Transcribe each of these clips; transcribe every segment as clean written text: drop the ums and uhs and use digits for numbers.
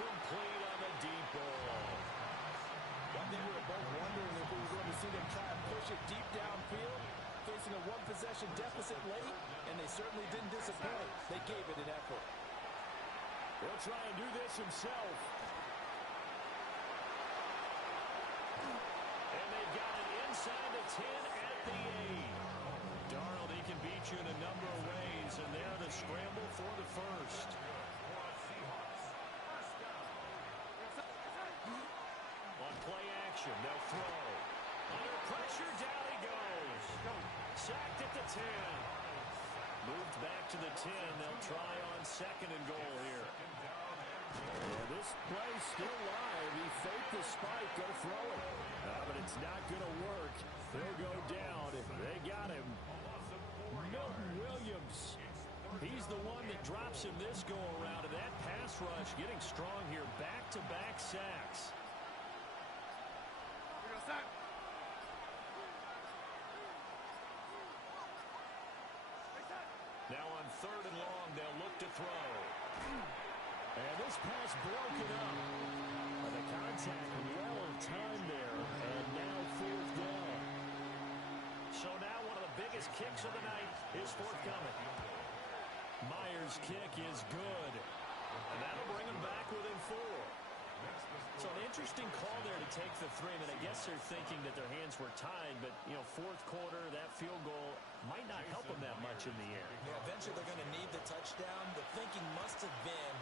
Incomplete on the deep ball. I think we were both wondering if we were going to see them try and push it deep downfield, facing a one-possession deficit late, and they certainly didn't disappoint. They gave it an effort. He'll try and do this himself. And they've got it inside the 10 at the 8. Darnold, he can beat you in a number of ways, and they're the scramble for the first. On play action, they'll throw. Under pressure, down he goes. Sacked at the 10. Moved back to the 10. They'll try on second and goal here. Yeah, this play's still live. He faked the spike, go throw it. But it's not going to work. He'll go down. They got him. Milton Williams. He's the one that drops him this go-around. And that pass rush getting strong here. Back-to-back sacks. Now on third and long, they'll look to throw. And this pass broken up. The contact well timed there. And now fourth down. So now one of the biggest kicks of the night is forthcoming. Myers' kick is good. And that'll bring him back within 4. So an interesting call there to take the 3. I mean, I guess they're thinking that their hands were tied, but, you know, fourth quarter, that field goal might not help them that much in the air. Yeah, eventually they're going to need the touchdown. The thinking must have been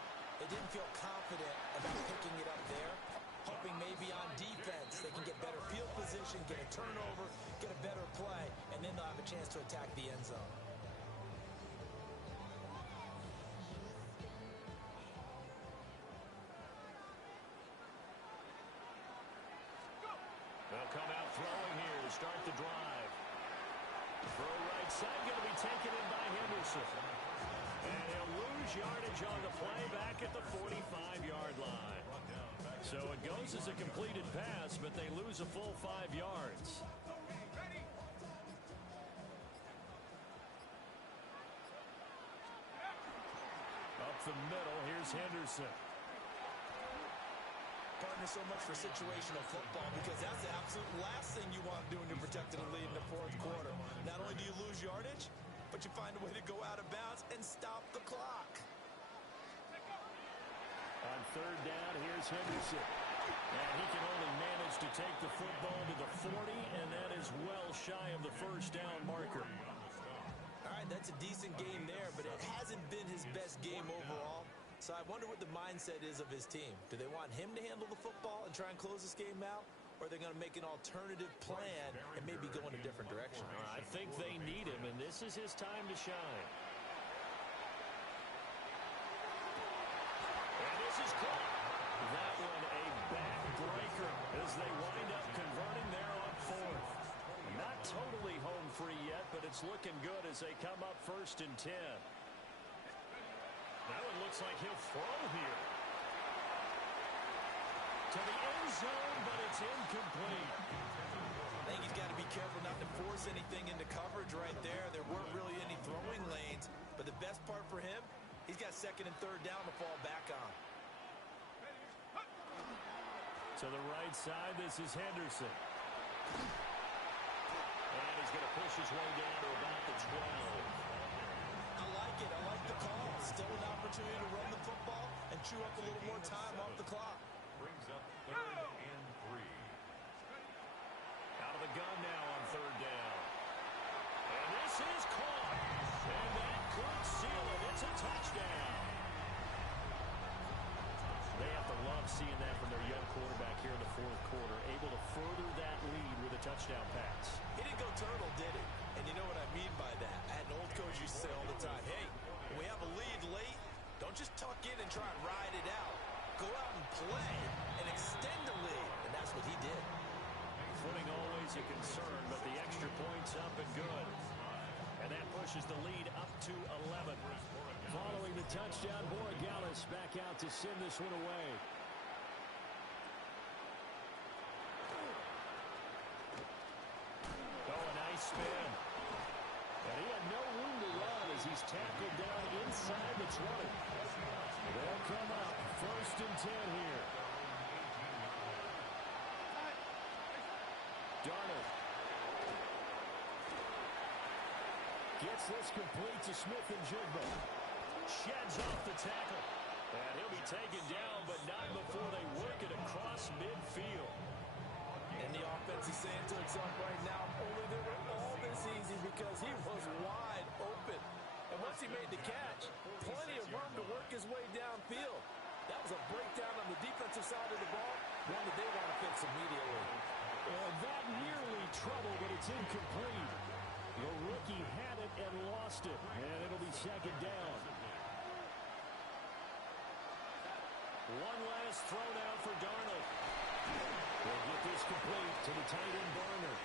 they didn't feel confident about picking it up there, hoping maybe on defense they can get better field position, get a turnover, get a better play, and then they'll have a chance to attack the end zone. They'll come out throwing here to start the drive. Throw right side going to be taken in by Henderson. And he'll lose yardage on the play back at the 45-yard line. So it goes as a completed pass, but they lose a full 5 yards. Up the middle, here's Henderson. Partner, so much for situational football because that's the absolute last thing you want to do when you're protecting a lead in the fourth quarter. Not only do you lose yardage, but you find a way to go out of bounds and stop the clock. On third down, here's Henderson. And he can only manage to take the football to the 40, and that is well shy of the first down marker. All right, that's a decent game there, but it hasn't been his best game overall. So I wonder what the mindset is of his team. Do they want him to handle the football and try and close this game out? Or are they going to make an alternative plan and maybe go in a different direction? I think they need him, and this is his time to shine. And this is caught. That one a backbreaker as they wind up converting there on fourth. Not totally home free yet, but it's looking good as they come up first and 10. That one looks like he'll throw here. To the end zone, but it's incomplete. I think he's got to be careful not to force anything into coverage right there. There weren't really any throwing lanes, but the best part for him, he's got second and third down to fall back on. To the right side, this is Henderson. And he's going to push his way down to about the 12. I like it. I like the call. Still an opportunity to run the football and chew up a little more time off the clock. Brings up third and 3. Out of the gun now on third down. And this is caught. And that could seal it. It's a touchdown. They have to love seeing that from their young quarterback here in the fourth quarter, able to further that lead with a touchdown pass. He didn't go turtle, did he? And you know what I mean by that. I had an old coach used to say all the time, hey, when we have a lead late, don't just tuck in and try and ride it out. Go out and play and extend the lead. And that's what he did. Footing always a concern, but the extra point's up and good. And that pushes the lead up to 11. Following the touchdown, Borregales back out to send this one away. Oh, a nice spin. And he had no room to run as he's tackled down inside the 20. They'll come up first First and 10 here. Darnold gets this complete to Smith-Njigba. Sheds off the tackle. And he'll be taken down, but not before they work it across midfield. And the offense is saying to itself right now, only they were all this easy because he was wide open. And once he made the catch, plenty of room to work his way downfield. That was a breakdown on the defensive side of the ball, one that they want to fix immediately. That nearly trouble, but it's incomplete. The rookie had it and lost it, and it'll be second down. One last throw now for Darnold. They'll get this complete to the tight end Barner.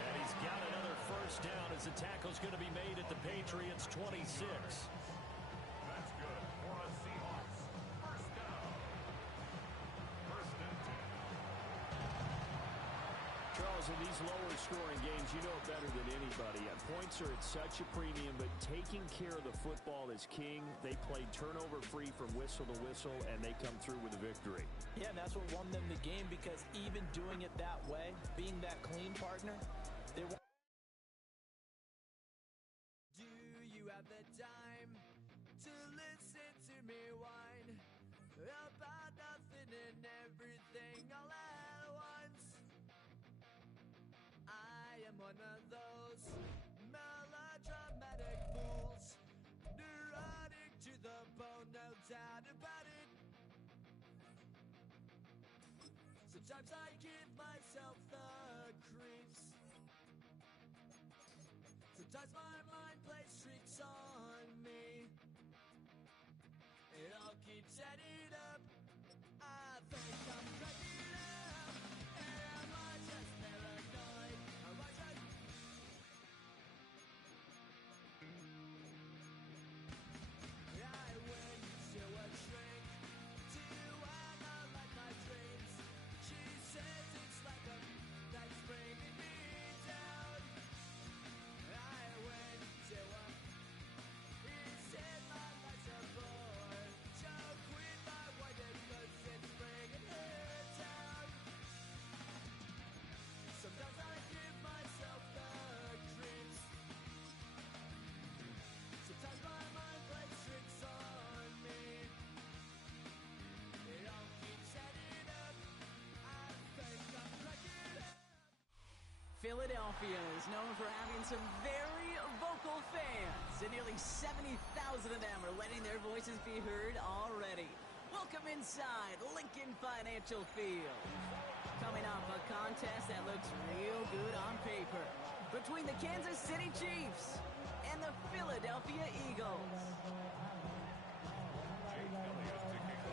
And he's got another first down as the tackle's going to be made at the Patriots' 26. That's good for a Seahawks. First down. First and 10. Charles, in these lower scoring games, you know it better than anybody. Points are at such a premium, but taking care of the football is king. They played turnover free from whistle to whistle, and they come through with a victory. Yeah, and that's what won them the game, because even doing it that way, being that clean partner, they won. Do you have the time to listen to me whine about nothing and everything all at once? I am one of those melodramatic fools, neurotic to the bone, no doubt about it. Sometimes I give myself the creeps. Sometimes my mind plays tricks on me. It all keeps adding up. I think I'm cracking up. Am I just paranoid? Am I just... I went to a shrink to analyze my dreams. She says it's like a that's bringing me down. I went to a... He said my life's a bore. So quit my wife because it's bringing her down. Sometimes I give myself the creeps. Sometimes my mind plays tricks on me. It all keeps adding up. I think I'm cracking up. Philadelphia is known for having some very vocal fans, and nearly 70,000 of them are letting their voices be heard already. Welcome inside Lincoln Financial Field. Coming up, a contest that looks real good on paper between the Kansas City Chiefs and the Philadelphia Eagles.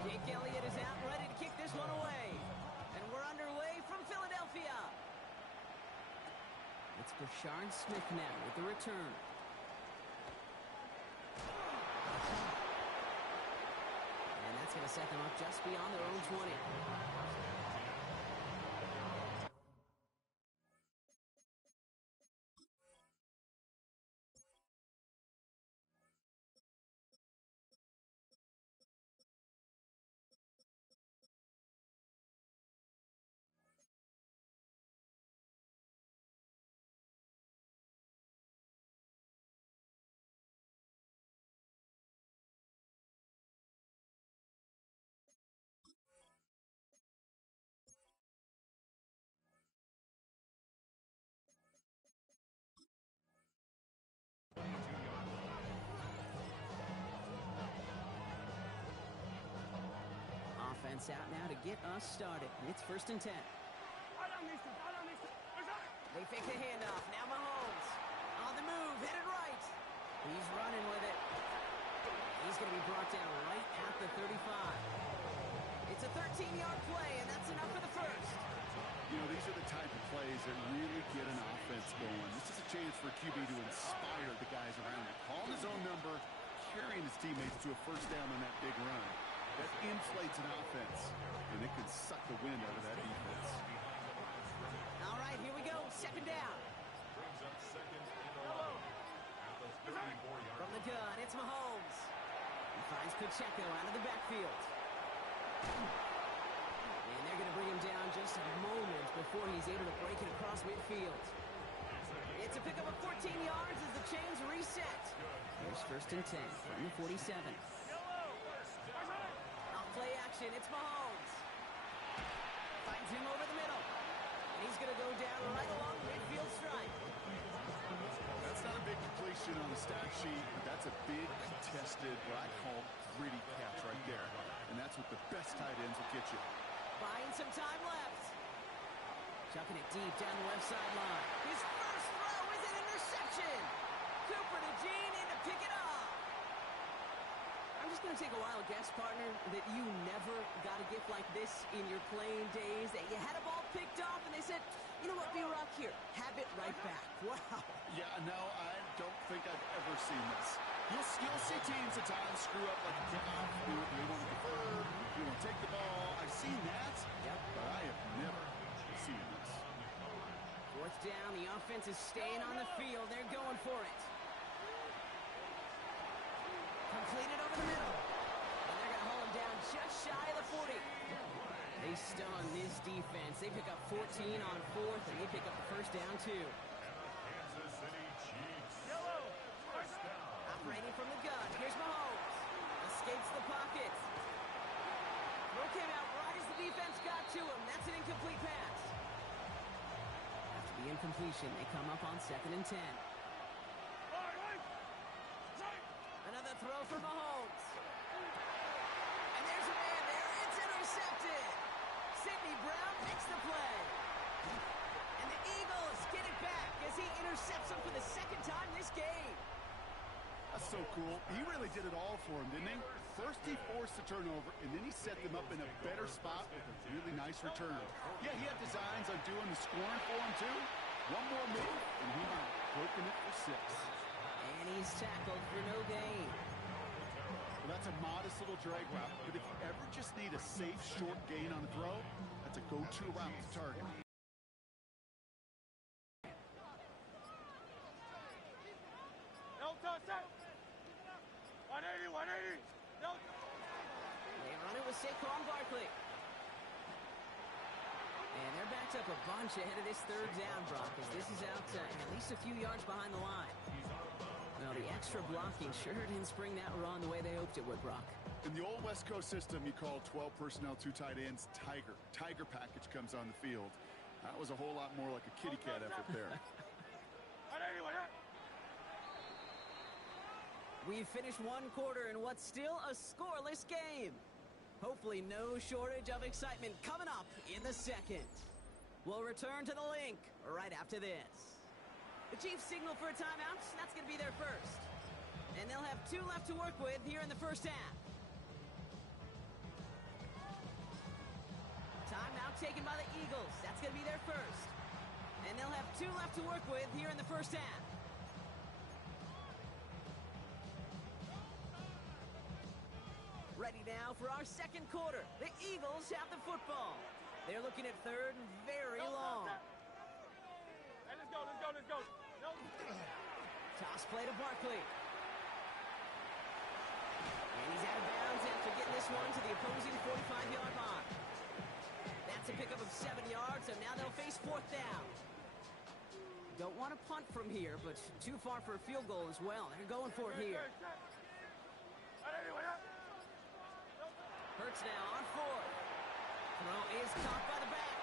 Jake Elliott is out ready to kick this one away. And we're underway from Philadelphia. It's Brashard Smith now with the return. And that's going to set them up just beyond their own 20. Offense out now to get us started. It's first and 10. They fake the handoff. Now Mahomes on the move, headed right. He's running with it. He's going to be brought down right at the 35. It's a 13-yard play, and that's enough for the first. You know, these are the type of plays that really get an offense going. This is a chance for QB to inspire the guys around him. Calling his own number, carrying his teammates to a first down on that big run. That inflates an offense, and it can suck the wind out of that defense. All right, here we go. Second down. Brings up second and 11 at the 34-yard From the gun, it's Mahomes. He finds Pacheco out of the backfield. across midfield. It's a pickup of 14 yards as the chains reset. Here's 1st and 10 from the 47. Off play action, it's Mahomes. Finds him over the middle. And he's going to go down right along the midfield stripe. That's not a big completion on the stat sheet, but that's a big contested, what I call gritty catch right there. And that's what the best tight ends will get you. Buying some time left. Chucking it deep down the left sideline. His first throw is an interception. Cooper to Jean in to pick it up. I'm just going to take a wild guess, partner, that you never got a gift like this in your playing days, that you had a ball picked off and they said, you know what, B-Rock, here, have it right back. Wow. Yeah, no, I don't think I've ever seen this. You'll see teams at times screw up like a kickoff. They want to defer, they want to take the ball. I've seen that, but I have never seen this. 4th down, the offense is staying on the field. They're going for it. Completed over the middle. And they're going to haul him down just shy of the 40. They stun this defense. They pick up 14 on 4th, and they pick up the 1st down, too. Kansas City Chiefs. Operating from the gun. Here's Mahomes. Escapes the pocket. Throw came out right as the defense got to him. That's an incomplete pass. After the incompletion, they come up on 2nd and 10. Another throw for Mahomes. And there's a man there. It's intercepted. Sidney Brown makes the play. And the Eagles get it back as he intercepts him for the 2nd time this game. That's so cool. He really did it all for him, didn't he? First he forced the turnover, and then he set them up in a better spot with a really nice return. Yeah, he had designs on doing the scoring for him, too. One more move, and he might have broken it for 6. And he's tackled for no gain. Well, that's a modest little drag route, but if you ever just need a safe, short gain on the throw, that's a go-to route to target. They run it with Saquon Barkley. And they're backed up a bunch ahead of this 3rd down, Brock, as this is out at least a few yards behind the line. Well, the extra blocking sure didn't spring that run the way they hoped it would, Brock. In the old West Coast system, you call 12 personnel, 2 tight ends, Tiger. Tiger package comes on the field. That was a whole lot more like a kitty cat effort there. We've finished 1 quarter in what's still a scoreless game. Hopefully no shortage of excitement coming up in the 2nd. We'll return to the link right after this. The Chiefs signal for a timeout. That's going to be their first. And they'll have 2 left to work with here in the 1st half. Timeout taken by the Eagles. That's going to be their first. And they'll have 2 left to work with here in the 1st half. Ready now for our 2nd quarter. The Eagles have the football. They're looking at 3rd and very long. Hey, let's go. Toss play to Barkley. And he's out of bounds after getting this one to the opposing 45-yard line. That's a pickup of 7 yards, so now they'll face 4th down. Don't want to punt from here, but too far for a field goal as well. They're going for it here. Hurts now on 4th. Throw is caught by the back.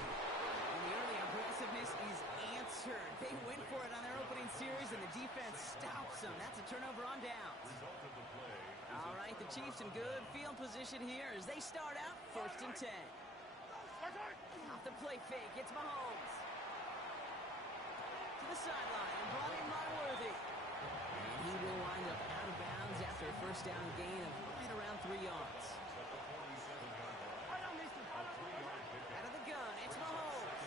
And the early aggressiveness is answered. They went for it on their opening series, and the defense stops them. That's a turnover on downs. All right, the Chiefs in good field position here as they start out 1st and 10. Off the play fake, it's Mahomes. To the sideline, and brought in Monteworthy. And he will wind up out of bounds after a 1st down gain of right around 3 yards. Out of the gun, it's Mahomes.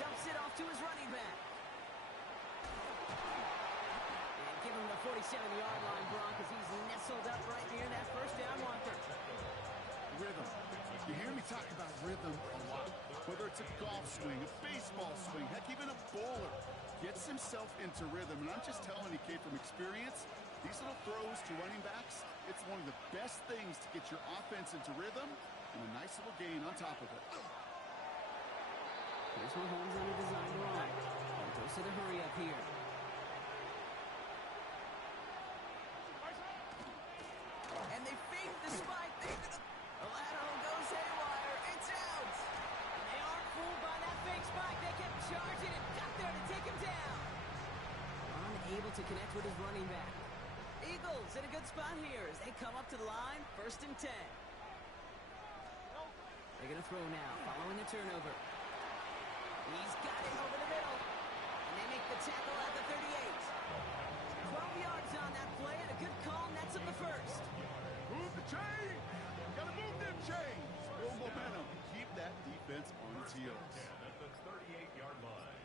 Dumps it off to his running back. And give him the 47-yard line, Brock, as he's nestled up right near that 1st down marker. Rhythm. You hear me talk about rhythm a lot. Whether it's a golf swing, a baseball swing, heck, even a bowler gets himself into rhythm. And I'm just telling you, Kate, from experience, these little throws to running backs, it's one of the best things to get your offense into rhythm and a nice little gain on top of it. Here's Mahomes on a design run. And goes to the hurry up here. And they fake the spike. The lateral goes haywire. It's out. And they aren't fooled by that fake spike. They kept charging and got there to take him down. Unable to connect with his running back. Eagles in a good spot here as they come up to the line. 1st and 10. They're going to throw now, following a turnover. He's got it over the middle. And they make the tackle at the 38. 12 yards on that play, and a good call nets him the first. Move the chains. Gotta move them chains. Build momentum. Keep that defense on its heels. At the 38-yard line.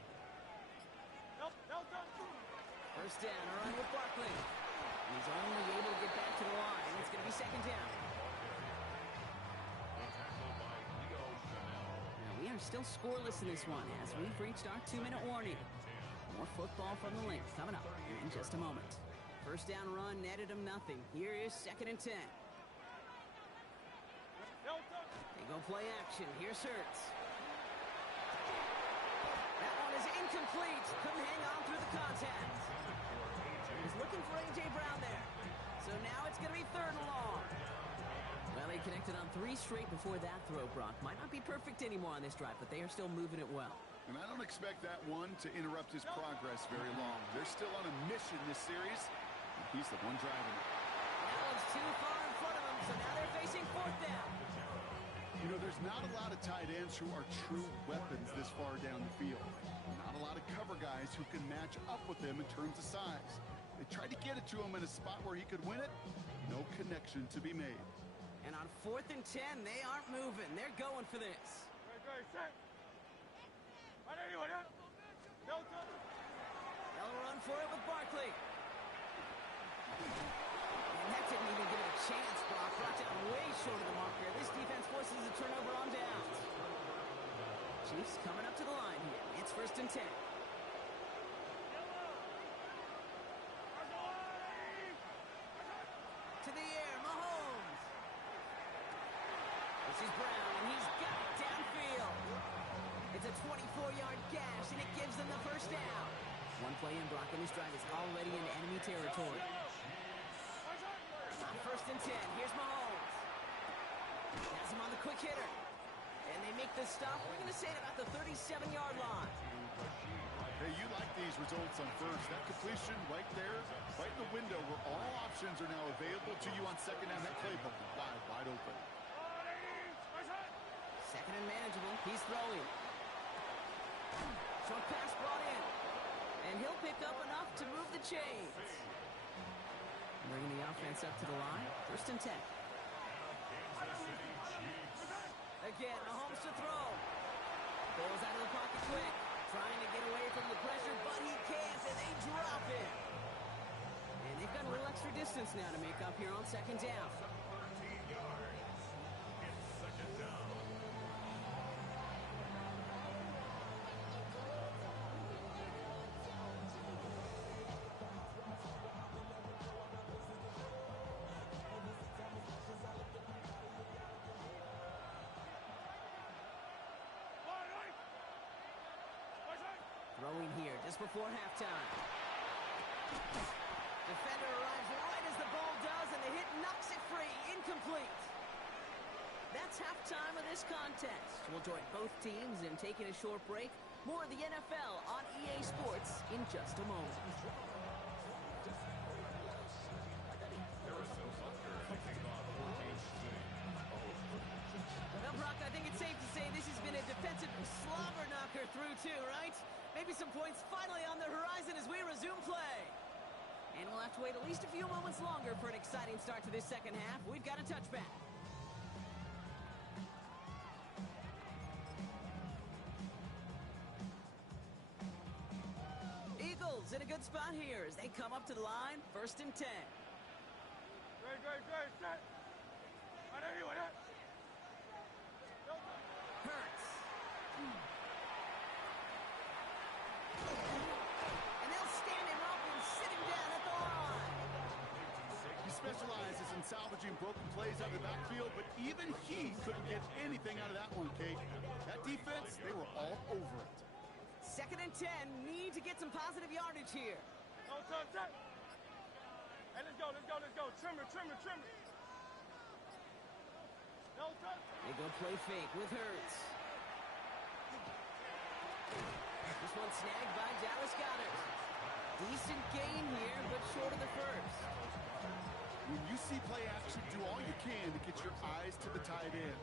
First down, a run with Barkley. He's only able to get back to the line. It's going to be 2nd down. Now, we are still scoreless in this one as we've reached our 2-minute warning. More football from the Lynx coming up in just a moment. First down run netted him nothing. Here is 2nd and 10. They go play action. Here's Hurts. That one is incomplete. Couldn't hang on through the contact. He's looking for A.J. Brown there. So now it's going to be 3rd and long. Well, they connected on 3 straight before that throw, Brock. Might not be perfect anymore on this drive, but they are still moving it well. And I don't expect that one to interrupt his progress very long. They're still on a mission this series. And he's the one driving it. That one's too far in front of them, so now they're facing 4th down. You know, there's not a lot of tight ends who are true weapons this far down the field. Not a lot of cover guys who can match up with him in terms of size. They tried to get it to him in a spot where he could win it. No connection to be made. And on 4th and 10, they aren't moving. They're going for this. They'll run for it with Barkley. And that didn't even give it a chance, Brock. Brought down way short of the marker. This defense forces a turnover on downs. Chiefs coming up to the line here. It's 1st and 10. To the air, Mahomes. This is Brown, and he's got it downfield. It's a 24-yard gash, and it gives them the first down. One play in, Brock, and this drive is already in enemy territory. On 1st and 10, here's Mahomes. Has him on the quick hitter. And they make the stop, we're going to say, at about the 37-yard line. Hey, you like these results on first. That completion right there, right in the window where all options are now available to you on 2nd down. That playbook wide open. 2nd and manageable. He's throwing. Short pass brought in. And he'll pick up enough to move the chains. Bringing the offense up to the line. 1st and 10. Again, Mahomes to throw. Goes out of the pocket quick. Trying to get away from the pressure, but he can't, and they drop it. And they've got a little extra distance now to make up here on 2nd down. 13 yards. It's 2nd down. Throwing here just before halftime. Defender arrives right as the ball does, and the hit knocks it free. Incomplete. That's halftime of this contest. We'll join both teams in taking a short break. More of the NFL on EA Sports in just a moment. Well, Brock, I think it's safe to say this has been a defensive slobber knocker through two, right? Maybe some points finally on the horizon as we resume play. And we'll have to wait at least a few moments longer for an exciting start to this second half. We've got a touchback. Eagles in a good spot here as they come up to the line. 1st and 10. Hurts. And they'll stand him up and sit him down at the line. He specializes in salvaging broken plays out of the backfield, but even he couldn't get anything out of that one, Kate. That defense, they were all over it. 2nd and 10. Need to get some positive yardage here. No touch, touch. Hey, let's go, let's go, let's go. Trimmer, trimmer, trimmer. No touch. They go play fake with Hurts. This one snagged by Dallas Goedert. Decent gain here, but short of the first. When you see play action, do all you can to get your eyes to the tight end,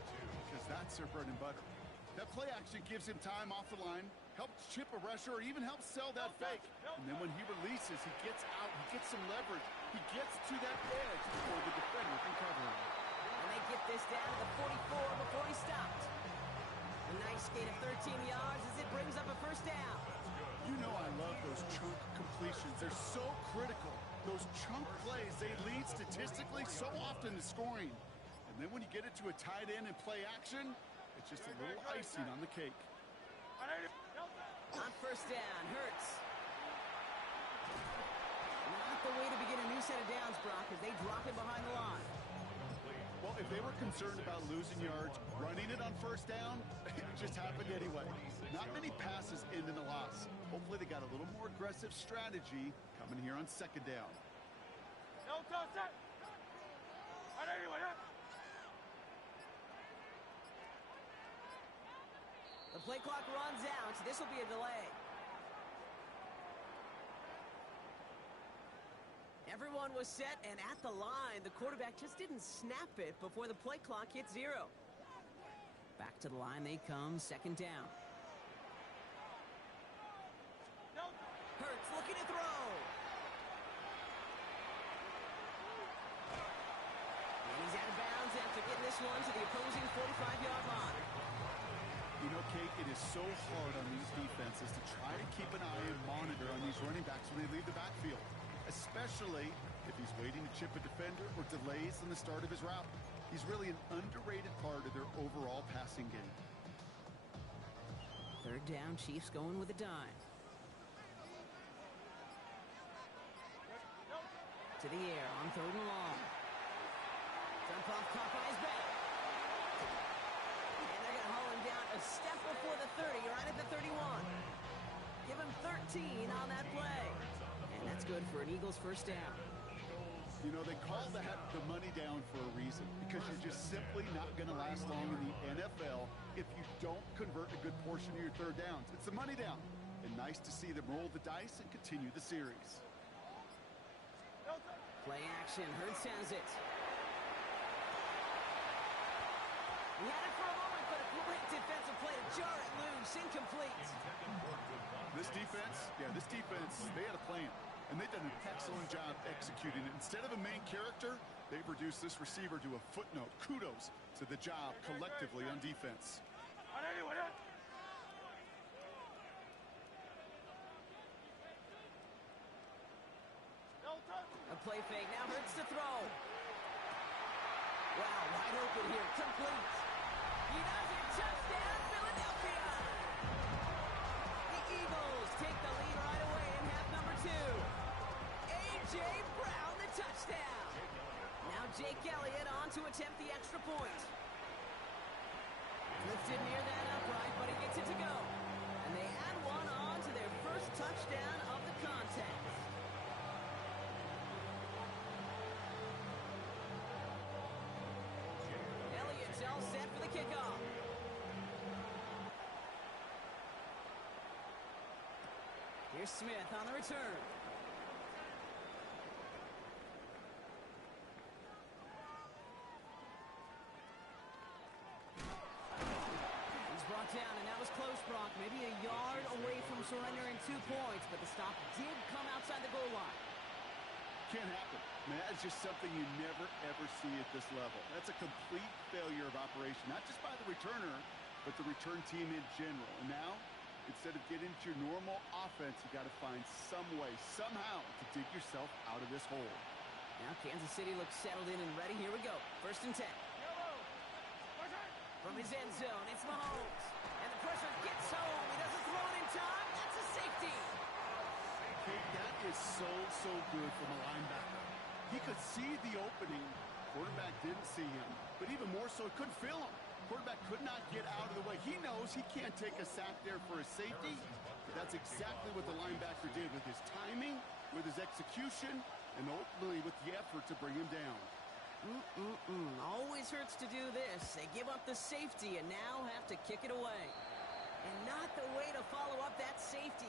because that's their bread and butter. That play action gives him time off the line, helps chip a rusher, or even helps sell that fake. And then when he releases, he gets out, he gets some leverage. He gets to that edge before the defender can cover him. And they get this down to the 44 before he stopped. A nice gain of 13 yards as it brings up a first down. You know I love those chunk completions. They're so critical. Those chunk plays, they lead statistically so often to scoring. And then when you get it to a tight end and play action, it's just a little icing on the cake. On first down, Hurts. Not the way to begin a new set of downs, Brock, as they drop him behind the line. Well, if they were concerned about losing yards, running it on first down, it just happened anyway. Not many passes end in a loss. Hopefully they got a little more aggressive strategy coming here on 2nd down. No touch, touch. The play clock runs out, so this will be a delay. Everyone was set and at the line. The quarterback just didn't snap it before the play clock hit 0. Back to the line they come, 2nd down. Hurts looking to throw. And he's out of bounds after getting this one to the opposing 45-yard line. You know, Kate, it is so hard on these defenses to try to keep an eye and monitor on these running backs when they leave the backfield, especially if he's waiting to chip a defender or delays in the start of his route. He's really an underrated part of their overall passing game. 3rd down, Chiefs going with a dime. To the air on 3rd and long. Dump off caught by his back. And they're going to haul him down a step before the 30, right at the 31. Give him 13 on that play. And that's good for an Eagles first down. You know, they call that the money down for a reason, because you're just simply not going to last long in the NFL if you don't convert a good portion of your 3rd downs. It's the money down. And nice to see them roll the dice and continue the series. Play action. Hurts has it. He had it for a moment, but a great defensive play to jar it loose. Incomplete. This defense, they had a plan. And they've done an excellent job executing it. Instead of a main character, they've reduced this receiver to a footnote. Kudos to the job collectively on defense. A play fake. Now Hurts to throw. Wow, wide open here. Complete. He does it. Touchdown, Philadelphia. The Eagles take the lead right away in half number 2. A.J. Brown, the touchdown. Now Jake Elliott on to attempt the extra point. Lifted near that upright, but he gets it to go. And they add one on to their first touchdown of the contest. Elliott's all set for the kickoff. Here's Smith on the return. Down, and that was close, Brock. Maybe a yard away from surrendering 2 points, but the stop did come outside the goal line. Can't happen. Man, that's just something you never, ever see at this level. That's a complete failure of operation, not just by the returner, but the return team in general. And now, instead of getting to your normal offense, you got to find some way, somehow, to dig yourself out of this hole. Now Kansas City looks settled in and ready. Here we go. 1st and 10. From his end zone, it's Mahomes. And the pressure gets home. He doesn't throw it in time. That's a safety. Hey, that is so good from a linebacker. He could see the opening. Quarterback didn't see him. But even more so, he couldn't feel him. Quarterback could not get out of the way. He knows he can't take a sack there for his safety. But that's exactly what the linebacker did with his timing, with his execution, and ultimately with the effort to bring him down. Always hurts to do this. They give up the safety and now have to kick it away. And not the way to follow up that safety.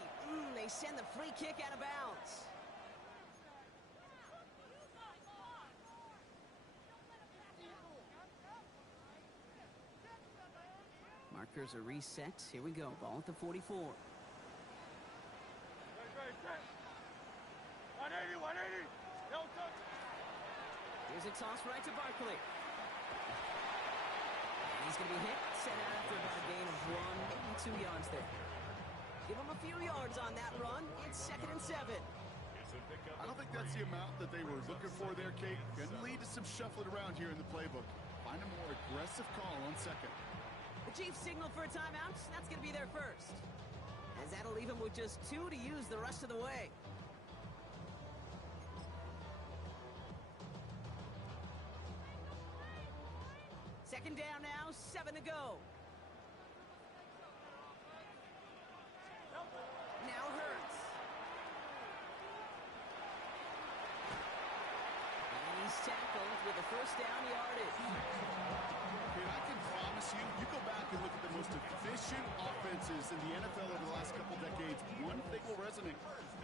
They send the free kick out of bounds. Markers are reset. Here we go. Ball at the 44. Great, set. 180, 180. No touch. Here's a toss right to Barkley. And he's going to be hit, sent out after about a gain of 1, maybe 2 yards there. Give him a few yards on that run. It's 2nd and 7. I don't think that's the amount that they were looking for there, Kate. Going to lead to some shuffling around here in the playbook. Find a more aggressive call on 2nd. The Chiefs signal for a timeout. That's going to be their first. As that'll leave him with just 2 to use the rest of the way. Second down now, 7 to go. Now Hurts. And he's tackled with a first down yardage. Dude, I can promise you, you go back and look at the most efficient offenses in the NFL over the last couple decades, one thing will resonate.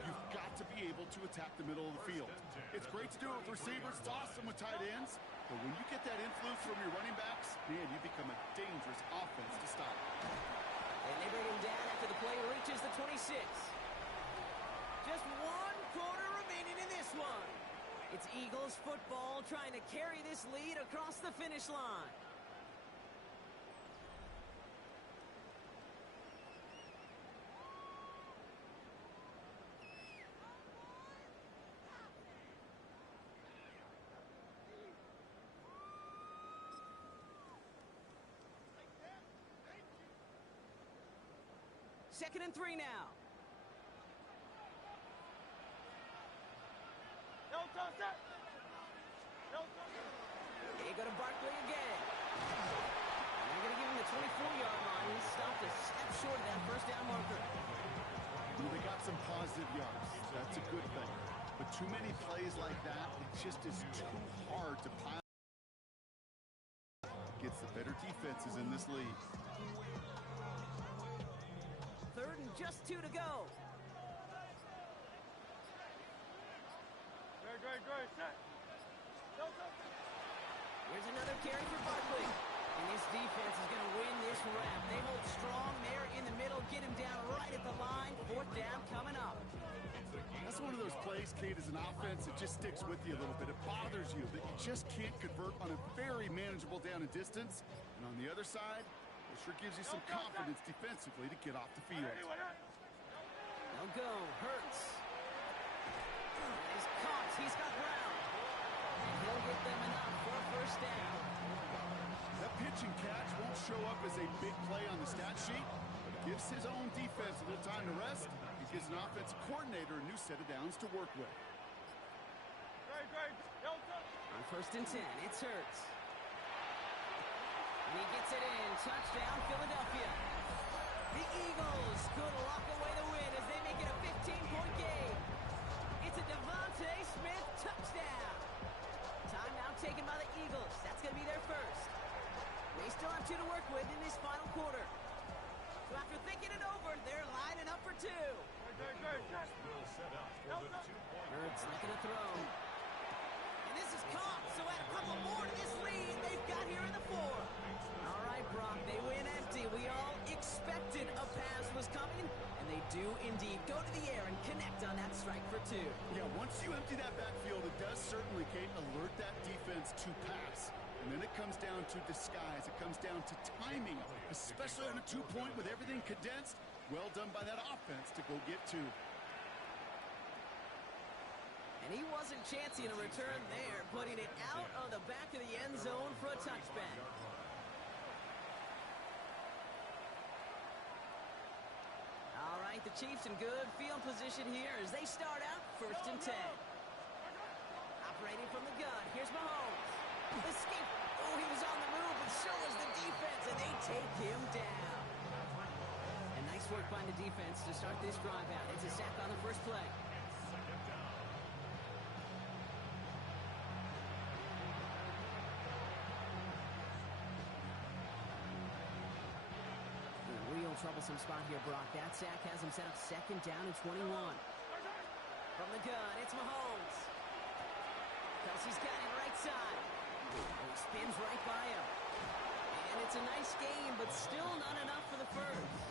You've got to be able to attack the middle of the field. It's great to do it with receivers. It's awesome with tight ends. But when you get that influence from your running backs, man, you become a dangerous offense to stop. And they bring him down after the play reaches the 26. Just 1 quarter remaining in this one. It's Eagles football trying to carry this lead across the finish line. Second and 3 now. No touch, set. No touch. They go to Barkley again. And they're going to give him the 24-yard line. He stopped a step short of that first down marker. Well, they got some positive yards. That's a good thing. But too many plays like that, it just is too hard to pile. Gets the better defenses in this league. 3rd and just 2 to go. Great, set. No touch. Here's another carry for Barkley. And this defense is going to win this round. They hold strong there in the middle, get him down right at the line. 4th down coming up. That's one of those plays, Kate, as an offense, it just sticks with you a little bit. It bothers you that you just can't convert on a very manageable down and distance. And on the other side, it sure gives you some confidence defensively to get off the field. They'll go. Hurts. He's caught. He's got Brown. And he'll get them enough for a first down. That pitch and catch won't show up as a big play on the stat sheet, but it gives his own defense a little time to rest. It gives an offensive coordinator a new set of downs to work with. Great. No touch. On 1st and 10, it's Hurts. And he gets it in. Touchdown, Philadelphia. The Eagles could lock away the win as they make it a 15-point game. It's a Devontae Smith touchdown. Timeout taken by the Eagles. That's going to be their first. They still have 2 to work with in this final quarter. So after thinking it over, they're lining up for 2. Great, set. No touch. Hurts looking to throw. And this is caught, so add a couple more to this lead they've got here in the 4th. All right, Brock, they win empty. We all expected a pass was coming, and they do indeed go to the air and connect on that strike for 2. Yeah, once you empty that backfield, it does certainly, Kate, alert that defense to pass. And then it comes down to disguise. It comes down to timing, especially on a 2-point with everything condensed. Well done by that offense to go get 2. And he wasn't chancing a return there, putting it out of the back of the end zone for a touchback. All right, the Chiefs in good field position here as they start out 1st and 10. Operating from the gun, here's Mahomes. Escape. Oh, he was on the move, but so was the defense work by the defense to start this drive out. It's a sack on the first play. A real troublesome spot here, Brock. That sack has him set up second down and 21. From the gun, it's Mahomes. Kelsey's got it right side. He spins right by him. And it's a nice game, but still not enough for the first.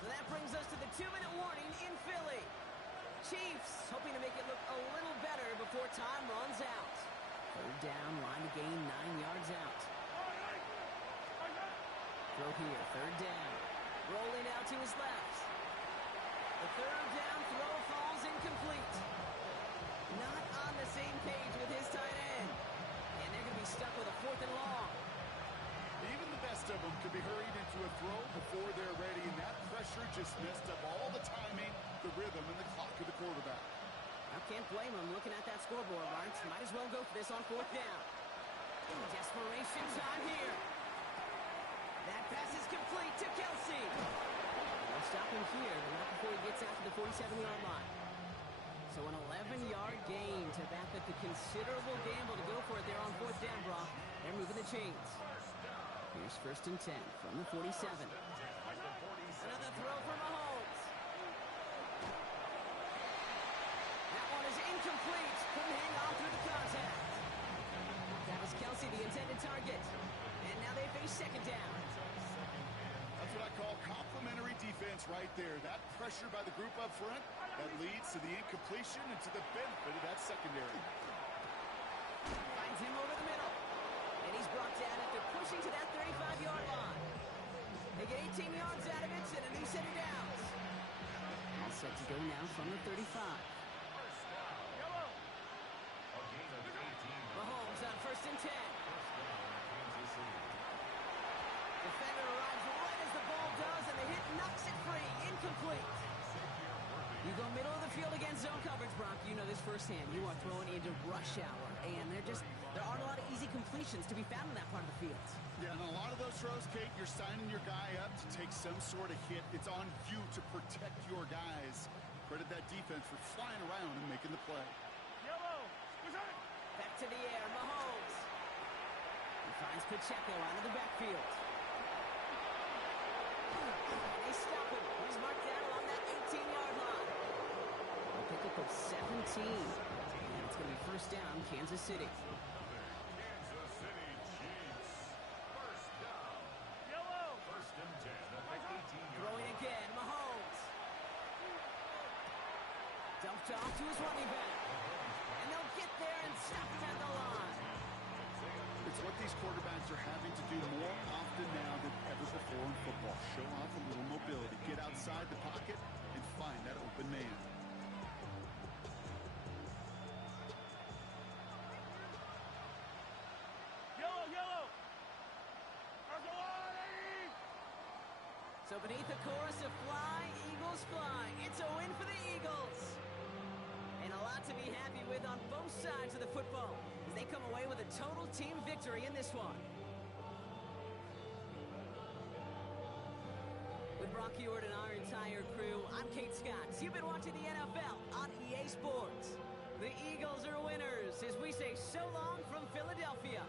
So that brings us to the 2-minute warning in Philly. Chiefs hoping to make it look a little better before time runs out. Third down, line to gain 9 yards out. Throw here, third down. Rolling out to his left. The third down throw falls incomplete. Not on the same page with his tight end. And they're going to be stuck with a 4th and long. Even the best of them could be hurried into a throw before they're ready, and that pressure just messed up all the timing, the rhythm, and the clock of the quarterback. I can't blame him looking at that scoreboard, right? Might as well go for this on 4th down. Desperation time here. That pass is complete to Kelsey. They'll stop him here, but not before he gets out to the 47-yard line. So an 11-yard gain to back up the considerable gamble to go for it there on 4th down, Brock. They're moving the chains. Here's 1st and 10 from the 47. Another throw for Mahomes. That one is incomplete. Couldn't hang on through the contact. That was Kelsey, the intended target. And now they face 2nd down. That's what I call complimentary defense right there. That pressure by the group up front, that leads to the incompletion and to the benefit of that secondary. Finds him over the middle. And he's brought down after pushing to that 35-yard line. They get 18 yards out of it and a new set of downs. All set to go now from the 35. Mahomes on 1st and 10. Defender arrives right as the ball does, and the hit knocks it free. Incomplete. You go middle of the field against zone coverage, Brock. You know this firsthand. You are throwing into rush hour, and there aren't a lot of easy completions to be found in that part of the field. Yeah, and a lot of those throws, Kate, you're signing your guy up to take some sort of hit. It's on you to protect your guys. Credit that defense for flying around and making the play. Back to the air, Mahomes. He finds Pacheco out of the backfield. They stop him. He's marked down along that 18-yard line. A pickup of 17. And it's going to be 1st down, Kansas City. Throwing again, Mahomes. Dumped off to his running back. And they'll get there and stop him at the line. It's what these quarterbacks are having to do more often now than ever before in football. Show off a little mobility. Get outside the pocket and find that open man. So beneath the chorus of Fly, Eagles Fly, it's a win for the Eagles. And a lot to be happy with on both sides of the football as they come away with a total team victory in this one. With Brock Huard and our entire crew, I'm Kate Scott. You've been watching the NFL on EA Sports. The Eagles are winners as we say so long from Philadelphia.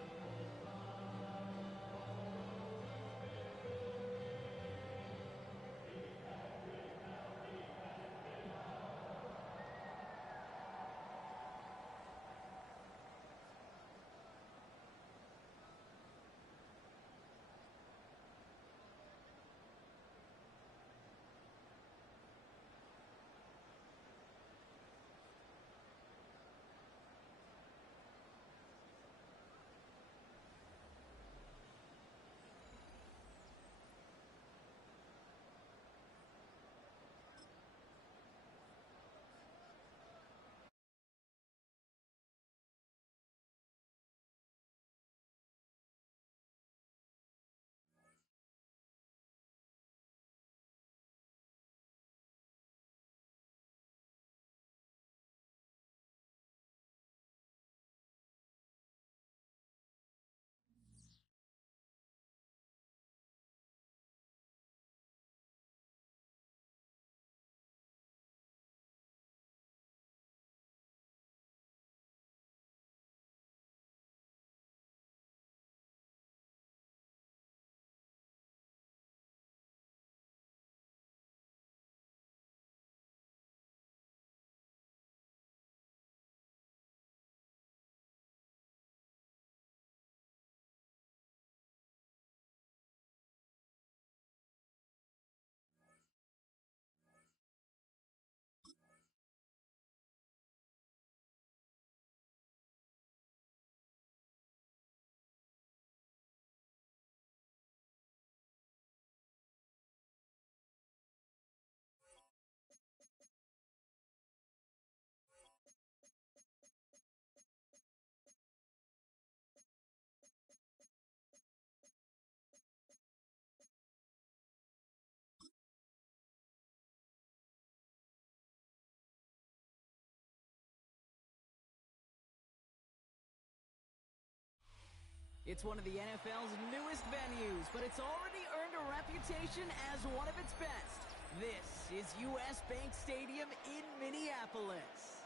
It's one of the NFL's newest venues, but it's already earned a reputation as one of its best. This is U.S. Bank Stadium in Minneapolis.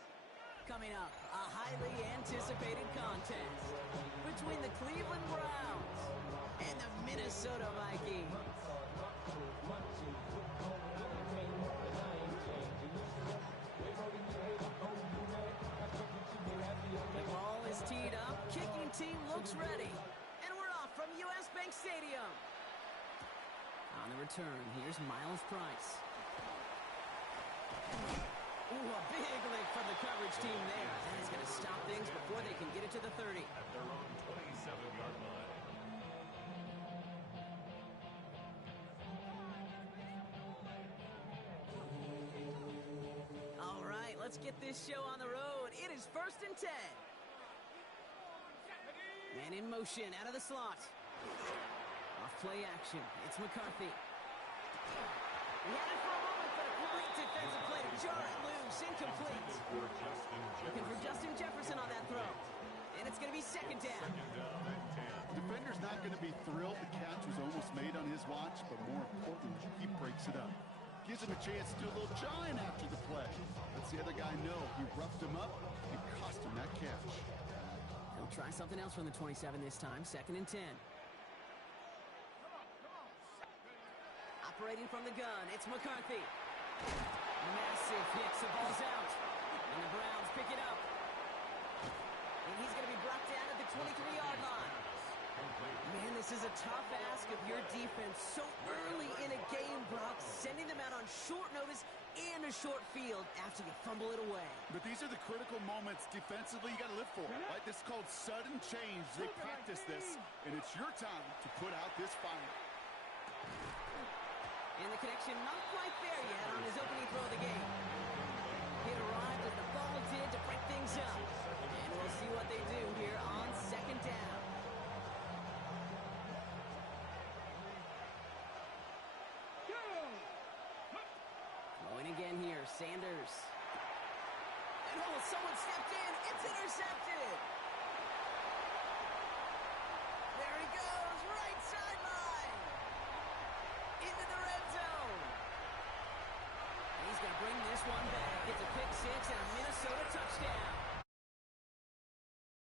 Coming up, a highly anticipated contest between the Cleveland Browns and the Minnesota Vikings. The ball is teed up, kicking team looks ready, and we're off from U.S. Bank Stadium. On the return, here's Miles Price. Ooh, a big lift from the coverage team there. That is going to stop things before they can get it to the 30. At their own 27-yard line. All right, let's get this show on the road. It is 1st and 10. Man in motion, out of the slot. Off play action. It's McCarthy. He had it for a moment, but a great defensive play to jar it loose. Incomplete. Looking for Justin Jefferson on that throw. And it's going to be 2nd down. Defender's not going to be thrilled the catch was almost made on his watch, but more importantly, he breaks it up. Gives him a chance to do a little jawing after the play. Lets the other guy know he roughed him up and cost him that catch. He'll try something else from the 27 this time. 2nd and 10. Operating from the gun, it's McCarthy. Massive hit, the ball's out. And the Browns pick it up. And he's going to be brought down at the 23-yard line. Man, this is a tough ask of your defense so early in a game, Brock, sending them out on short notice and a short field after you fumble it away. But these are the critical moments defensively you got to live for. Right? This is called sudden change. They practice this, and it's your time to put out this fire. And the connection not quite there yet on his opening throw of the game. It arrived as the ball did to break things up. And we'll see what they do here on 2nd down. Going again here, Sanders. And someone stepped in. It's intercepted.